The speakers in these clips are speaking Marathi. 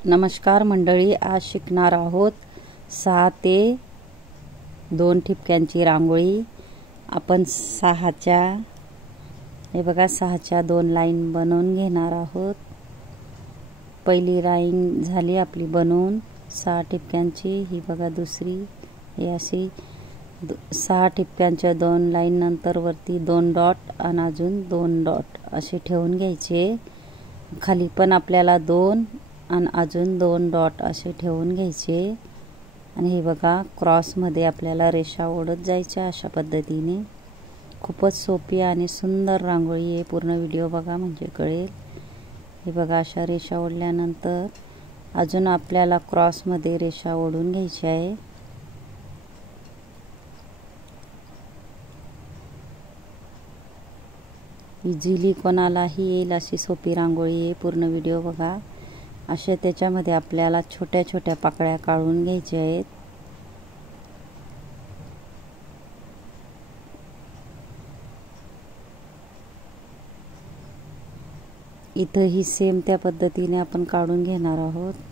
नमस्कार मंडळी, आज शिकणार आहोत 6 ते 2 ठिपक्यांची रांगोळी। आपण 6च्या हे बघा 6च्या 2 लाईन बनवून घेणार आहोत। पहिली लाईन झाली आपली बनवून 6 ठिपक्यांची। ही बघा दुसरी, हे अशी 6 ठिपक्यांच्या 2 लाईन नंतर वरती 2 डॉट आणि अजून 2 डॉट असे ठेवून घ्यायचे। खाली पण आपल्याला 2 आणि अजून 2 डॉट असे ठेवून घ्यायचे। आणि हे बघा क्रॉस मध्ये आपल्याला रेषा ओढत जायच्या अशा पद्धतीने। खूपच सोपी आणि सुंदर रांगोळी आहे। पूर्ण व्हिडिओ बघा म्हणजे कळेल। हे बघा अशा रेषा ओढल्यानंतर अजून आपल्याला क्रॉस मध्ये रेषा ओढून घ्यायची आहे। इझिली कोणालाही येईल अशी सोपी रांगोळी आहे। पूर्ण व्हिडिओ बघा। अशा त्याच्यामध्ये आपल्याला छोट्या छोट्या पाकळ्या काढून घ्यायच्या आहेत। इथंही सेम त्या पद्धतीने आपण काढून घेणार आहोत।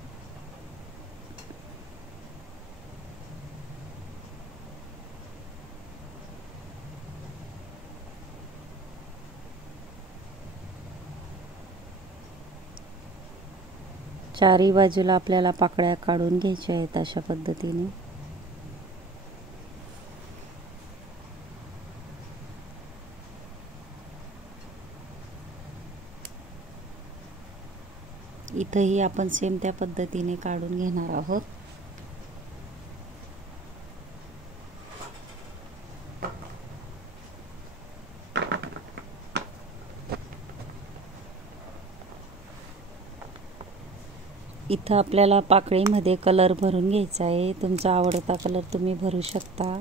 चारी बाजूला आपल्याला पाकळ्या काढून घ्यायच्या आहेत अशा पद्धतीने। इथंही आपण सेम त्या पद्धतीने काढून घेणार आहोत। इथं आपल्याला पाकळीमध्ये कलर भरून घ्यायचा आहे। तुमचा आवडता कलर तुम्ही भरू शकता।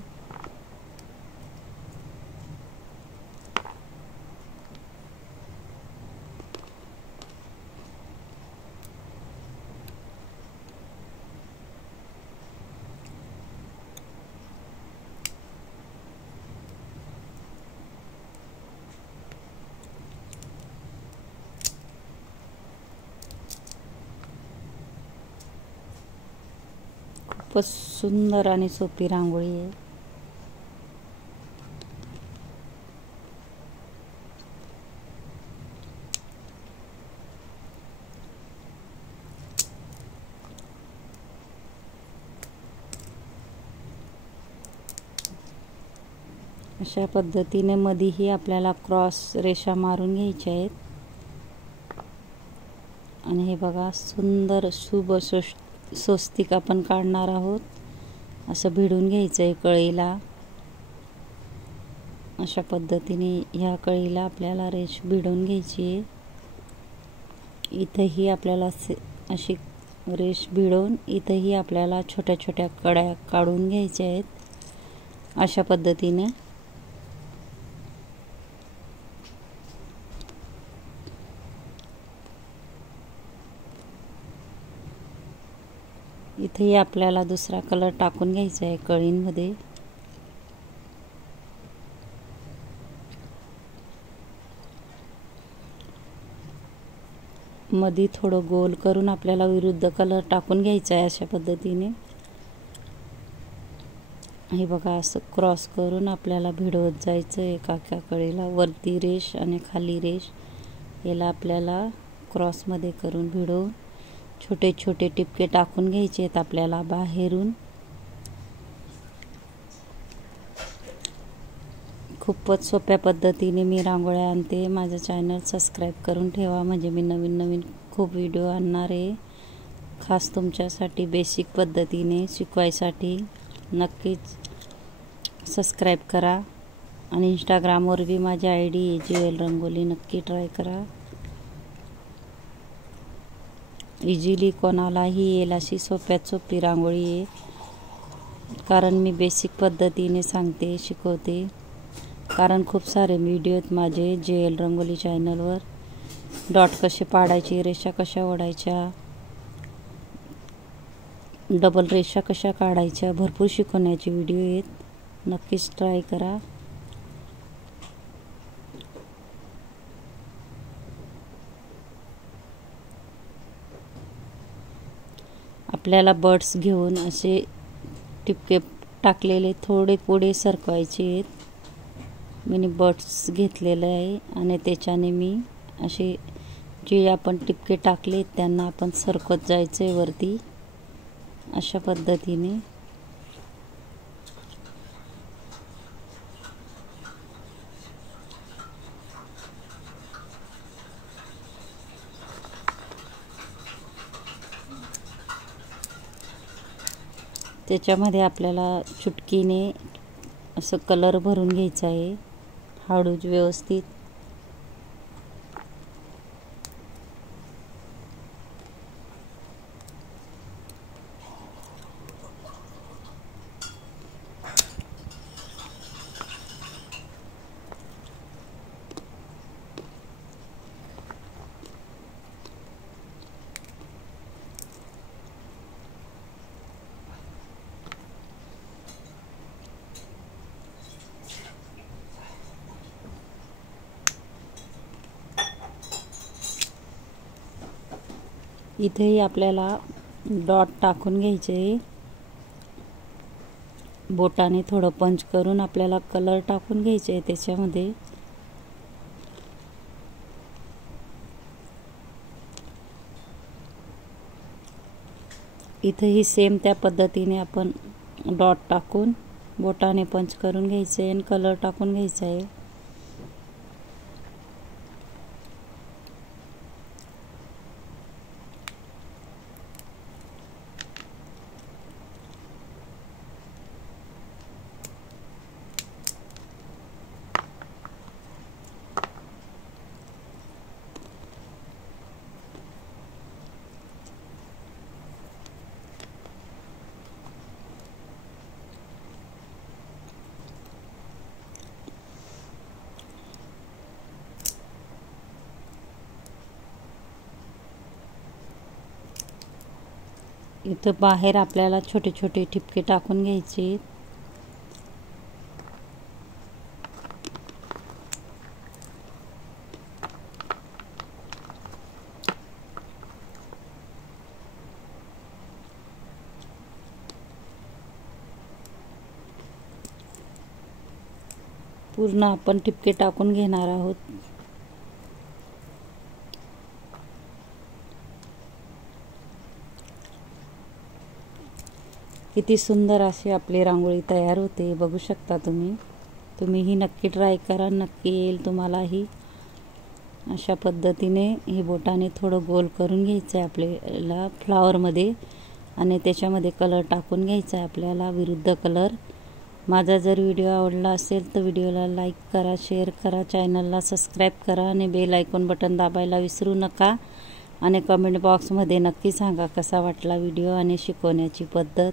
खूपच सुंदर आणि सोपी रांगोळी आहे। अशा पद्धतीने मधीही आपल्याला क्रॉस रेषा मारून घ्यायच्या आहेत। आणि हे बघा सुंदर शुभ स्वस्तिक आपण काढणार आहोत। असं भिडून घ्यायचं आहे कळीला। अशा पद्धतीने ह्या कळीला आपल्याला रेष भिडून घ्यायची आहे। इथंही आपल्याला अशी रेष भिडून इथंही आपल्याला छोट्या छोट्या कड्या काढून घ्यायच्या आहेत अशा पद्धतीने। इथेही आपल्याला दुसरा कलर टाकून घ्यायचा आहे कळींमध्ये। मध्ये थोडं गोल करून आपल्याला विरुद्ध कलर टाकून घ्यायचा आहे अशा पद्धतीने। हे बघा असं क्रॉस करून आपल्याला भिडवत जायचं एका कळीला। वरती रेष आणि खाली रेष याला आपल्याला क्रॉस मध्ये करून भिडवून छोटे छोटे टिपके टाकून घ्यायचे आहेत आपल्याला बाहेरून। खूपच सोप्या पद्धतीने मी रांगोळ्या आणते। माझं चॅनल सबस्क्राईब करून ठेवा म्हणजे मी नवीन नवीन खूप व्हिडिओ आणणार आहे खास तुमच्यासाठी बेसिक पद्धतीने शिकवायसाठी। नक्कीच सबस्क्राईब करा। आणि इंस्टाग्रामवर बी माझी आयडी आहे ज्वेल रंगोली, नक्की ट्राय करा। इझिली कोणालाही येईल अशी सोप्यात सोपी रांगोळी आहे। कारण मी बेसिक पद्धतीने सांगते, शिकवते। कारण खूप सारे व्हिडिओ आहेत माझे ज्वेल रंगोली चॅनलवर। डॉट कसे पाडायचे, रेषा कशा ओढायच्या, डबल रेषा कशा काढायच्या, भरपूर शिकवण्याचे व्हिडिओ आहेत। नक्कीच ट्राय करा। आपल्याला बर्ड्स घेऊन असे टिपके टाकलेले थोडे पुढे सरकवायचे आहेत। मी बर्ड्स घेतलेले आहे आणि त्याच्याने मी असे जे आपण टिपके टाकले त्यांना आपण सरकत जायचं आहे वरती अशा पद्धतीने। त्याच्यामध्ये आपल्याला चुटकीने असं कलर भरून घ्यायचा आहे हळूच व्यवस्थित। इथेही आपल्याला डॉट टाकून घ्यायचे, बोटाने थोडं पंच करून आपल्याला कलर टाकून घ्यायचे आहे त्याच्यामध्ये। इथेही सेम त्या पद्धतीने आपण डॉट टाकून बोटाने पंच करून घ्यायचे आणि कलर टाकून घ्यायचा आहे। इथं बाहेर आपल्याला छोटे छोटे ठिपके टाकून घ्यायचे। पूर्ण आपण ठिपके टाकून घेणार आहोत। किती सुंदर अशी आपली रांगोळी तयार होते बघू शकता तुम्ही ही नक्की ट्राय करा, नक्की येईल तुम्हालाही। अशा पद्धतीने ही बोटाने थोडं गोल करून घ्यायचं आहे आपल्याला फ्लावरमध्ये आणि त्याच्यामध्ये कलर टाकून घ्यायचा आहे आपल्याला विरुद्ध कलर। माझा जर व्हिडिओ आवडला असेल तर व्हिडिओला लाईक करा, शेअर करा, चॅनलला सबस्क्राईब करा आणि बेल आयकॉन बटन दाबायला विसरू नका आणि कमेंट बॉक्समध्ये नक्की सांगा कसा वाटला व्हिडिओ आणि शिकवण्याची पद्धत।